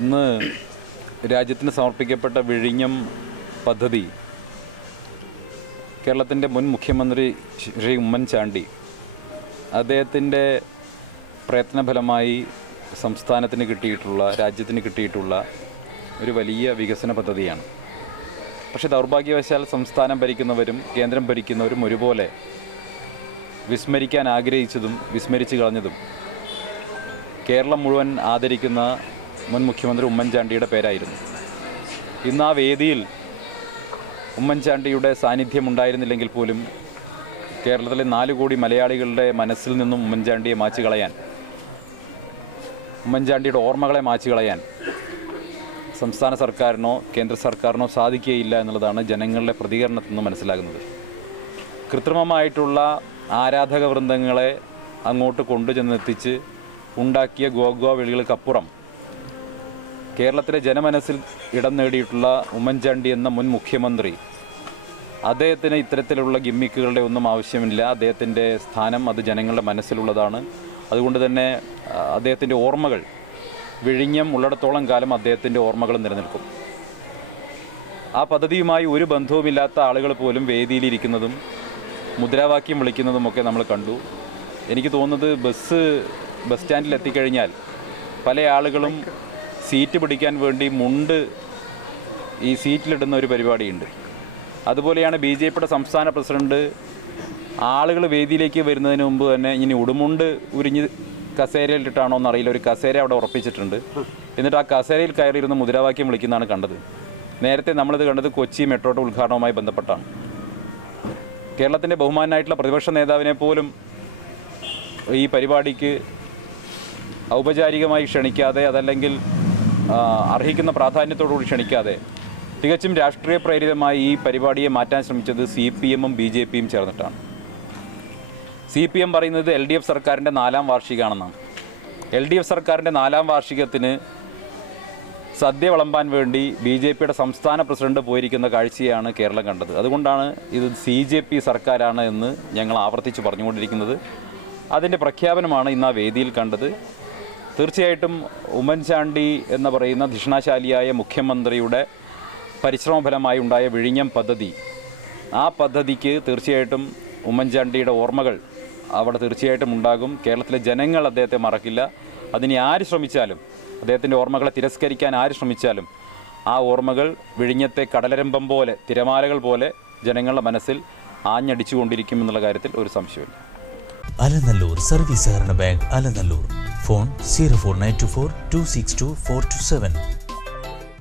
ഇന്ന് രാജ്യത്തിന് സമർപ്പിക്കപ്പെട്ട വിഴിഞ്ഞം പദ്ധതി കേരളത്തിന്റെ മുൻ മുഖ്യമന്ത്രി ശ്രീ ഉമ്മൻചാണ്ടി അദ്ദേഹത്തിന്റെ പ്രയത്നഫലമായി സംസ്ഥാനത്തിന് കിട്ടിയിട്ടുള്ള രാജ്യത്തിന് കിട്ടിയിട്ടുള്ള ഒരു വലിയ വികസന പദ്ധതിയാണ്. പക്ഷേ ദൗർഭാഗ്യവശാൽ സംസ്ഥാനം ഭരിക്കുന്നവരും കേന്ദ്രം ഭരിക്കുന്നവരും ഒരുപോലെ വിസ്മരിക്കാൻ ആഗ്രഹിച്ചതും വിസ്മരിച്ചു കളഞ്ഞതും കേരളം മുഴുവൻ ആദരിക്കുന്ന മുൻ മുഖ്യമന്ത്രി ഉമ്മൻചാണ്ടിയുടെ പേരായിരുന്നു. ഇന്ന് ആ വേദിയിൽ ഉമ്മൻചാണ്ടിയുടെ സാന്നിധ്യം ഉണ്ടായിരുന്നില്ലെങ്കിൽ പോലും കേരളത്തിലെ നാല് കോടി മലയാളികളുടെ മനസ്സിൽ നിന്നും ഉമ്മൻചാണ്ടിയെ മാച്ചു കളയാൻ ഉമ്മൻചാണ്ടിയുടെ ഓർമ്മകളെ മാച്ചു കളയാൻ സംസ്ഥാന സർക്കാരിനോ കേന്ദ്ര സർക്കാരിനോ സാധിക്കുകയില്ല എന്നുള്ളതാണ് ജനങ്ങളുടെ പ്രതികരണത്തിൽ നിന്ന് മനസ്സിലാകുന്നത്. കൃത്രിമമായിട്ടുള്ള ആരാധക വൃന്ദങ്ങളെ അങ്ങോട്ട് കൊണ്ടുചെന്നെത്തിച്ച് ഉണ്ടാക്കിയ ഗോഗോ വിളികൾക്കപ്പുറം കേരളത്തിലെ ജനമനസ്സിൽ ഇടം നേടിയിട്ടുള്ള ഉമ്മൻചാണ്ടി എന്ന മുൻ മുഖ്യമന്ത്രി അദ്ദേഹത്തിന് ഇത്തരത്തിലുള്ള ഗിമ്മിക്കുകളുടെ ഒന്നും ആവശ്യമില്ല. അദ്ദേഹത്തിന്റെ സ്ഥാനം അത് ജനങ്ങളുടെ മനസ്സിലുള്ളതാണ്. അതുകൊണ്ട് തന്നെ അദ്ദേഹത്തിന്റെ ഓർമ്മകൾ വിഴിഞ്ഞം ഉള്ളിടത്തോളം കാലം അദ്ദേഹത്തിന്റെ ഓർമ്മകൾ നിലനിൽക്കും. ആ പദ്ധതിയുമായി ഒരു ബന്ധവുമില്ലാത്ത ആളുകൾ പോലും വേദിയിലിരിക്കുന്നതും മുദ്രാവാക്യം വിളിക്കുന്നതുമൊക്കെ നമ്മൾ കണ്ടു. എനിക്ക് തോന്നുന്നത് ബസ് ബസ് സ്റ്റാൻഡിൽ എത്തിക്കഴിഞ്ഞാൽ പല ആളുകളും സീറ്റ് പിടിക്കാൻ വേണ്ടി മുണ്ട് ഈ സീറ്റിലിടുന്ന ഒരു പരിപാടിയുണ്ട്. അതുപോലെയാണ് ബി ജെ പിയുടെ സംസ്ഥാന പ്രസിഡന്റ് ആളുകൾ വേദിയിലേക്ക് വരുന്നതിന് മുമ്പ് തന്നെ ഇനി ഉടുമുണ്ട് ഉരിഞ്ഞ് കസേരയിലിട്ടാണോ എന്നറിയില്ല. ഒരു കസേര അവിടെ ഉറപ്പിച്ചിട്ടുണ്ട്. എന്നിട്ട് ആ കസേരയിൽ കയറിയിരുന്ന് മുദ്രാവാക്യം വിളിക്കുന്നതാണ് കണ്ടത്. നേരത്തെ നമ്മളിത് കണ്ടത് കൊച്ചി മെട്രോയുടെ ഉദ്ഘാടനവുമായി ബന്ധപ്പെട്ടാണ്. കേരളത്തിന്റെ ബഹുമാനായിട്ടുള്ള പ്രതിപക്ഷ നേതാവിനെ പോലും ഈ പരിപാടിക്ക് ഔപചാരികമായി ക്ഷണിക്കാതെ അതല്ലെങ്കിൽ അർഹിക്കുന്ന പ്രാധാന്യത്തോടുകൂടി ക്ഷണിക്കാതെ തികച്ചും രാഷ്ട്രീയ പ്രേരിതമായി ഈ പരിപാടിയെ മാറ്റാൻ ശ്രമിച്ചത് സി പി എമ്മും ബി ജെ പിയും ചേർന്നിട്ടാണ്. സി പി എം പറയുന്നത് എൽ ഡി എഫ് സർക്കാരിന്റെ നാലാം വാർഷികമാണെന്നാണ് എൽ ഡി എഫ് സർക്കാരിന്റെ നാലാം വാർഷികത്തിന് സദ്യ വിളമ്പാൻ വേണ്ടി ബി ജെ പിയുടെ സംസ്ഥാന പ്രസിഡന്റ് പോയിരിക്കുന്ന കാഴ്ചയാണ് കേരളം കണ്ടത്. അതുകൊണ്ടാണ് ഇത് സി ജെ പി സർക്കാരാണ് എന്ന് ഞങ്ങൾ ആവർത്തിച്ച് പറഞ്ഞുകൊണ്ടിരിക്കുന്നത്. അതിന്റെ പ്രഖ്യാപനമാണ് ഇന്ന് ആ വേദിയിൽ കണ്ടത്. തീർച്ചയായിട്ടും ഉമ്മൻചാണ്ടി എന്ന് പറയുന്ന ധിഷണാശാലിയായ മുഖ്യമന്ത്രിയുടെ പരിശ്രമഫലമായി ഉണ്ടായ വിഴിഞ്ഞം പദ്ധതി. ആ പദ്ധതിക്ക് തീർച്ചയായിട്ടും ഉമ്മൻചാണ്ടിയുടെ ഓർമ്മകൾ അവിടെ തീർച്ചയായിട്ടും ഉണ്ടാകും. കേരളത്തിലെ ജനങ്ങൾ അദ്ദേഹത്തെ മറക്കില്ല. അതിനെ ആര് ശ്രമിച്ചാലും അദ്ദേഹത്തിന്റെ ഓർമ്മകളെ തിരസ്കരിക്കാൻ ആര് ശ്രമിച്ചാലും ആ ഓർമ്മകൾ വിഴിഞ്ഞത്തെ കടലരമ്പം പോലെ തിരമാലകൾ പോലെ ജനങ്ങളുടെ മനസ്സിൽ ആഞ്ഞടിച്ചുകൊണ്ടിരിക്കും എന്നുള്ള കാര്യത്തിൽ ഒരു സംശയമില്ല അലനല്ലൂർ സർവീസ് സഹകരണ ബാങ്ക് അലനല്ലൂർ. Phone 04924 262 427.